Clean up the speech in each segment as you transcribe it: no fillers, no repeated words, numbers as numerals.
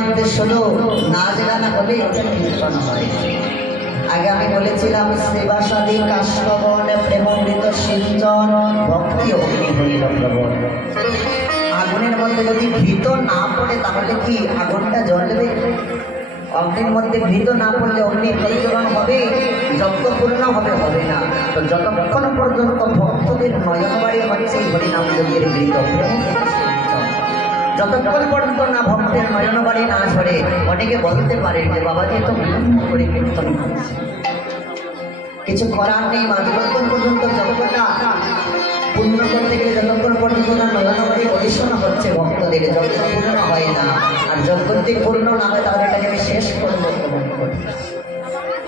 মধ্যে শুধু নাচ গান হলে কীর্তন হয়। আগে আমি বলেছিলাম সেবাসাদী কাশ্যবন প্রেমমৃত সিঞ্চন ভক্তি অগ্নি হইল প্রবল। আগুনের মধ্যে যদি ঘৃত না পড়ে তাহলে কি আগুনটা জ্বলবে? অগ্নির মধ্যে ঘৃত না পড়লে অগ্নি প্রজ্বলন হবে, যজ্ঞ পূর্ণ হবে হবে না। তো যতক্ষণ পর্যন্ত ভক্তদের নয়নবাড়ি হচ্ছে হরিনাম যজ্ঞের ঘৃত, যতক্ষণ পর্যন্ত না ভক্তের নয়নবাড়ি না ঝরে, অনেকে বলতে পারে যে বাবাজি তো বিভিন্ন করে কীর্তন করছে, কিছু করার নেই। বা যতক্ষণ পর্যন্ত যজ্ঞটা পূর্ণ করতে গেলে যতক্ষণ পর্যন্ত না নয়নবাড়ি অধিশন হচ্ছে ভক্তদের, যজ্ঞ পূর্ণ হয় না। আর যজ্ঞটি পূর্ণ না হয় তাহলে এটাকে আমি শেষ করবো।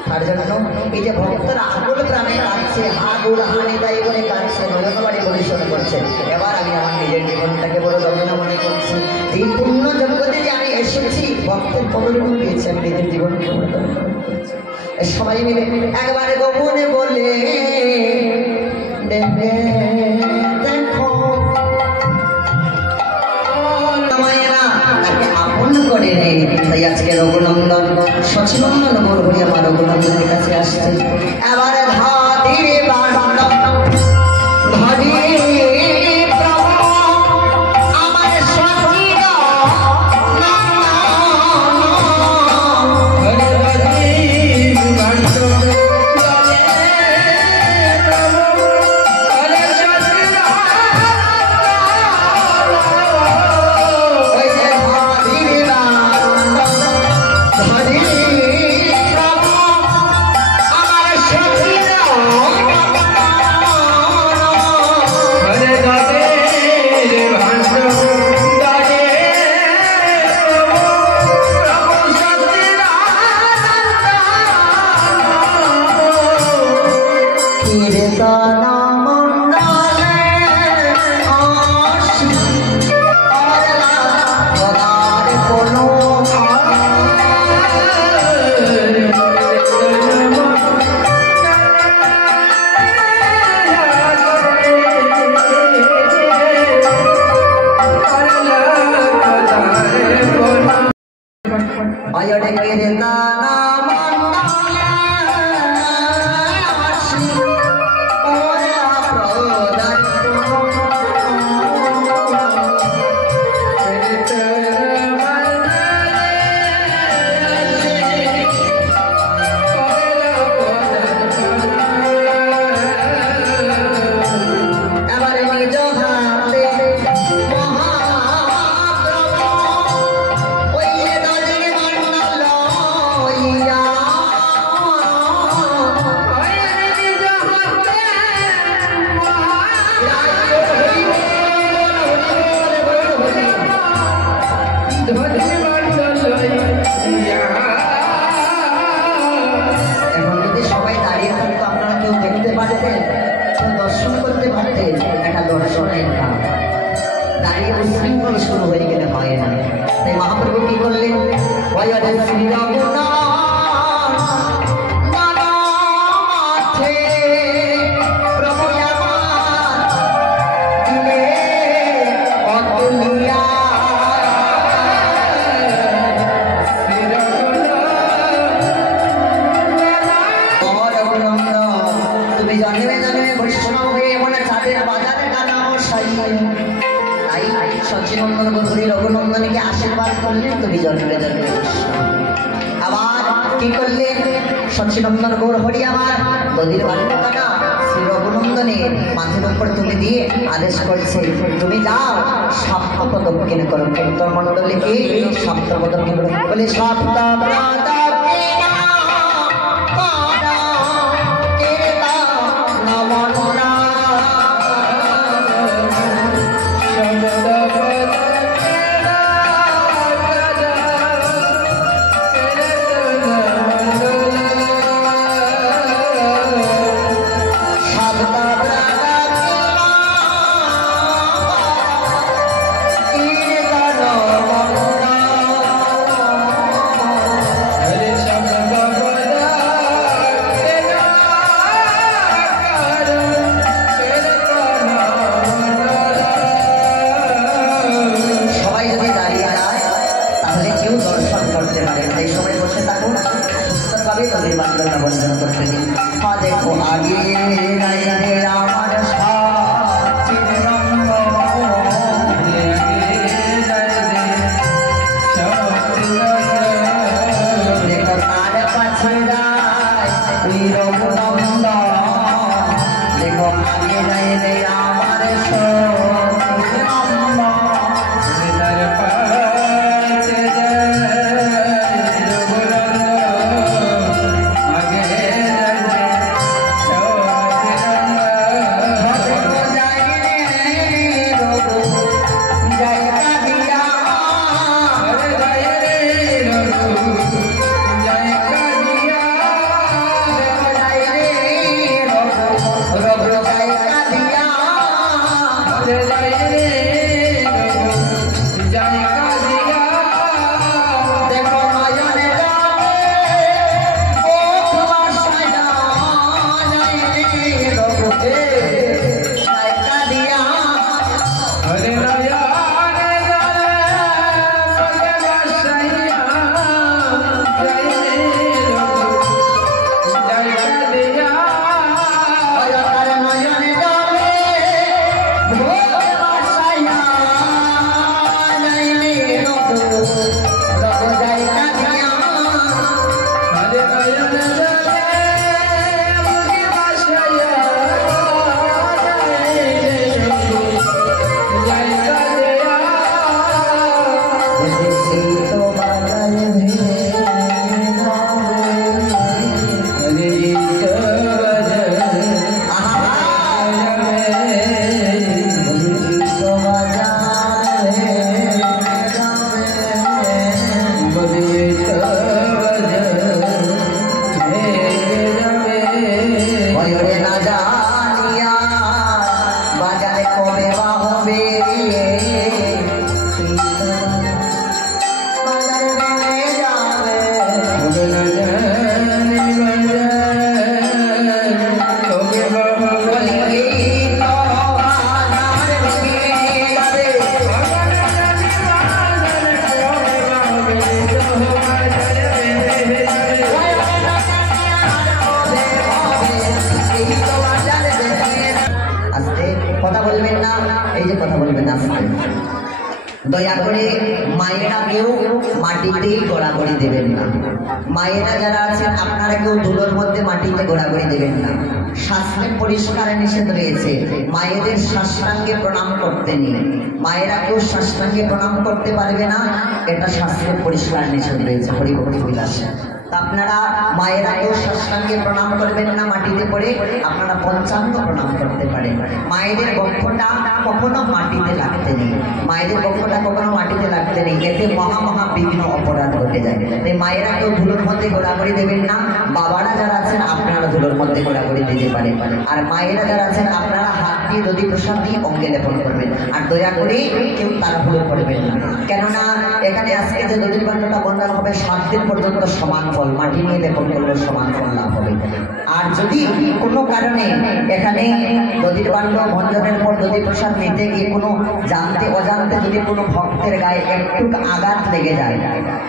তার জন্য এই যে ভক্তরা আগুন প্রাণে কাঁদছে, আগুন হানি তাই বলে কাঁদছে, নয়নবাড়ি অধিশন করছে। এবার আমি আমার নিজের জীবনটাকে বড় যন্ত্রণা মনে করছি। এই পূর্ণ জগতে যে আমি এসেছি, ভক্তের পদরূপ পেয়েছি, আমি নিজের জীবনকে সবাই মিলে একবারে গোপনে বলে দেখো তাকে আপন করে রে। তাই আজকে রঘুনন্দন সচিনন্দন গৌরহরি আমার রঘুনন্দনের কাছে আসছে। এবার ধারে দর্শন করতে পারতেন। একটা দর্শনের কাজ দাঁড়িয়ে উশৃঙ্খল শুরু হয়ে গেলে হয় না। তাই মহাপ্রভু কি করলেন? সচিনন্দন গৌরহরি রঘুনন্দনকে আশীর্বাদ করলেন, তুমি জন্মে জন্মে। আবার কি করলেন? সচিনন্দন গৌরহরি আমার দধির বাল্যকানা শ্রী রঘুনন্দনের মাথের উপর তুলে দিয়ে আদেশ করছে, তুমি যাও সপ্তপদ দক্ষিণ করো। কীর্তন মণ্ডলীকে সপ্তপদ দক্ষিণ বলে সপ্ত তবে নদীর বান্ধবটা বন্ধন করতে দিন। দেখো আগে নাই রে আমার সাচির রঙ্গ, দেখো তার পাছে যায় রঘুনন্দ, দেখো আগে নাই রে আমার সাচির রঙ্গ। দয়া করে মায়েরা কেউ মাটিতে গোড়াগড়ি দেবেন না। মায়েরা যারা আছেন আপনারা কেউ ধুলোর মধ্যে মাটিতে গোড়াগড়ি দেবেন না। শাস্ত্রে পরিষ্কার নিষেধ রয়েছে মায়েদের সাষ্টাঙ্গে প্রণাম করতে নেই। মায়েরা কেউ সাষ্টাঙ্গে প্রণাম করতে পারবে না, এটা শাস্ত্রে পরিষ্কার নিষেধ রয়েছে। হরিভক্তি বিলাসে আপনারা মায়েরা কেউ সাষ্টাঙ্গে প্রণাম করবেন না মাটিতে পড়ে, আপনারা পঞ্চাঙ্গ প্রণাম করতে পারেন। মায়েদের বক্ষটা কখনো মাটিতে লাগতে নেই, মায়েদের বক্ষটা কখনো মাটিতে লাগতে নেই, এতে মহা মহা বিঘ্ন অপরাধ ঘটে যায়। তাই মায়েরা কেউ ধুলোর মধ্যে ঘোরাঘুরি দেবেন না। বাবারা যারা আছেন আপনারা ধুলোর মধ্যে ঘোরাঘুরি দিতে পারেন, আর মায়েরা যারা আছেন আপনারা হাত দিয়ে দধি প্রসাদ দিয়ে অঙ্গে লেপন করবেন। আর দয়া করে কেউ তাড়াহুড়ো করবেন না, কেননা এখানে আজকে যে দধির বান্ডটা বন্ধন হবে 7 দিন পর্যন্ত সমান ফল, মাটি নিয়ে লেপন করলে সমান ফল লাভ হবে। আর যদি কোনো কারণে এখানে দধির বান্ড ভঞ্জনের পর দধি প্রসাদ নিতে গিয়ে কোনো জানতে অজান্তে যদি কোনো ভক্তের গায়ে একটু আঘাত লেগে যায়,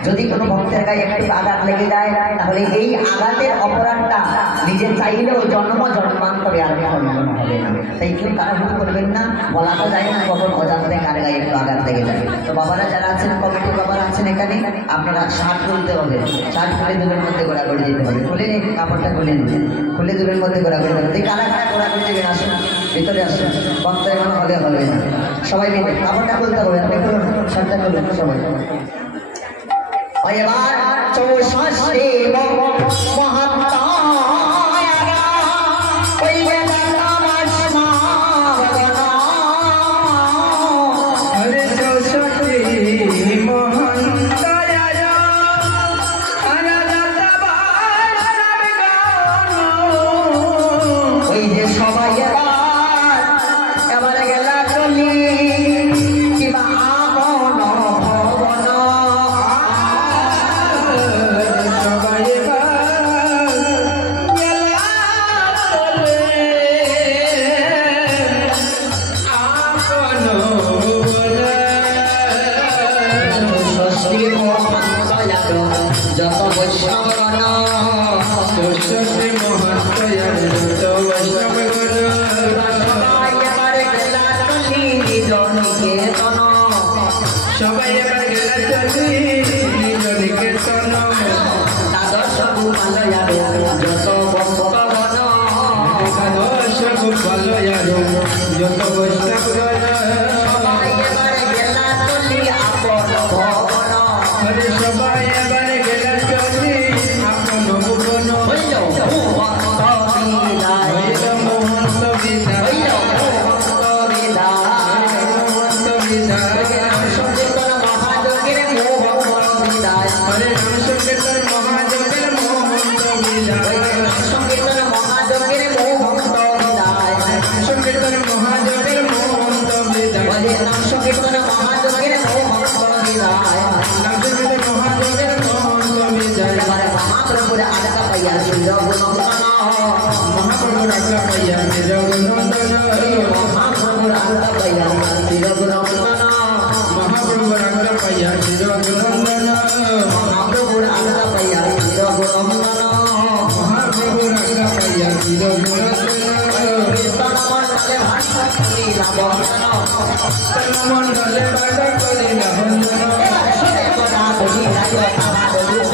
যদি কোনো ভক্তের গায়ে একটু আঘাত লেগে যায়, তাহলে এই আঘাতের অপরাধটা নিজে চাইলেও জন্ম জন্মান্তরে আর খণ্ডন হবে না। তাই কেউ তাড়াহুড়ো করবেন না, বলা তো যায় না কখন অজান্তে কার গায়ে একটু আঘাত লেগে যায়। তো বাবারা যারা আছেন, কমিটি বাবারা আছেন এখানে, আপনারা শার্ট খুলতে হবে, শার্ট খুলে দুটোর মধ্যে ঘোরাঘুরি দিতে হবে। খুলে নিন, কাপড়টা খুলে নিন, খুলে দুটোর মধ্যে ঘোরাঘুরি দেবেন। এই কারা কারা ঘোরাঘুরি দেবেন আসুন, ভিতরে আসুন, বক্তা এখন হলে হবে না, সবাই মিলে কাপড়টা খুলতে হবে। আপনি খুলুন, শার্টটা খুলুন সবাই। এবার 64 মহাত্মা Bye. সত্যি মহাত্ময়ার যত বৈষ্ণবগণ সবাই এবার গেলা চলি নিজ নিকেতন সবাই এবার গেলা চলি নিজ নিকেতন দ্বাদশ কুমালয়ারে যত ভক্তগণ একাদশ কুমালয়ারে যত বৈষ্ণবগণ সবাই এবার গেলা চলি আপন ভবন আরে সবাই এবার গেলা চলি আপন ভুবন হইল মহন্ত বিদায় হইল মহন্ত বিদায় হইল মহন্ত বিদায় মহন্ত বিদায় সংকীর্তন মহাযোগের মোহন বিদায় হরে নাম সংকীর্তন মহাযোগের মহন্ত বিদায় সংকীর্তন মহাযোগের মোহন বিদায় সংকীর্তন মহাযোগের মহন্ত বিদায় হরে নাম সংকীর্তন মহাযোগের মোহন বিদায় নাম সংকীর্তন মহাযোগের মহন্ত বিদায় এবারে মহাপ্রভুর আজ্ঞা পাইয়া শ্রীরঘুনন্দন মহাপ্রভুর আজ্ঞা পাইয়া শ্রীরঘুনন্দন মহাপ্রভুর আজ্ঞা পাইয়া শ্রীরঘুনন্দন মহাপ্রভুর আজ্ঞা পাইয়া শ্রীরঘুনন্দন মহাপ্রভুর আজ্ঞা পাইয়া শ্রীরঘুনন্দন মহাপ্রভুর আজ্ঞা পাইয়া শ্রীরঘুনন্দন কীর্তন মণ্ডলে ভাষা করিলা বন্দন মন্ডলে বাধা করিলা বন্দন শুনে কথা বলি তাহার রূপ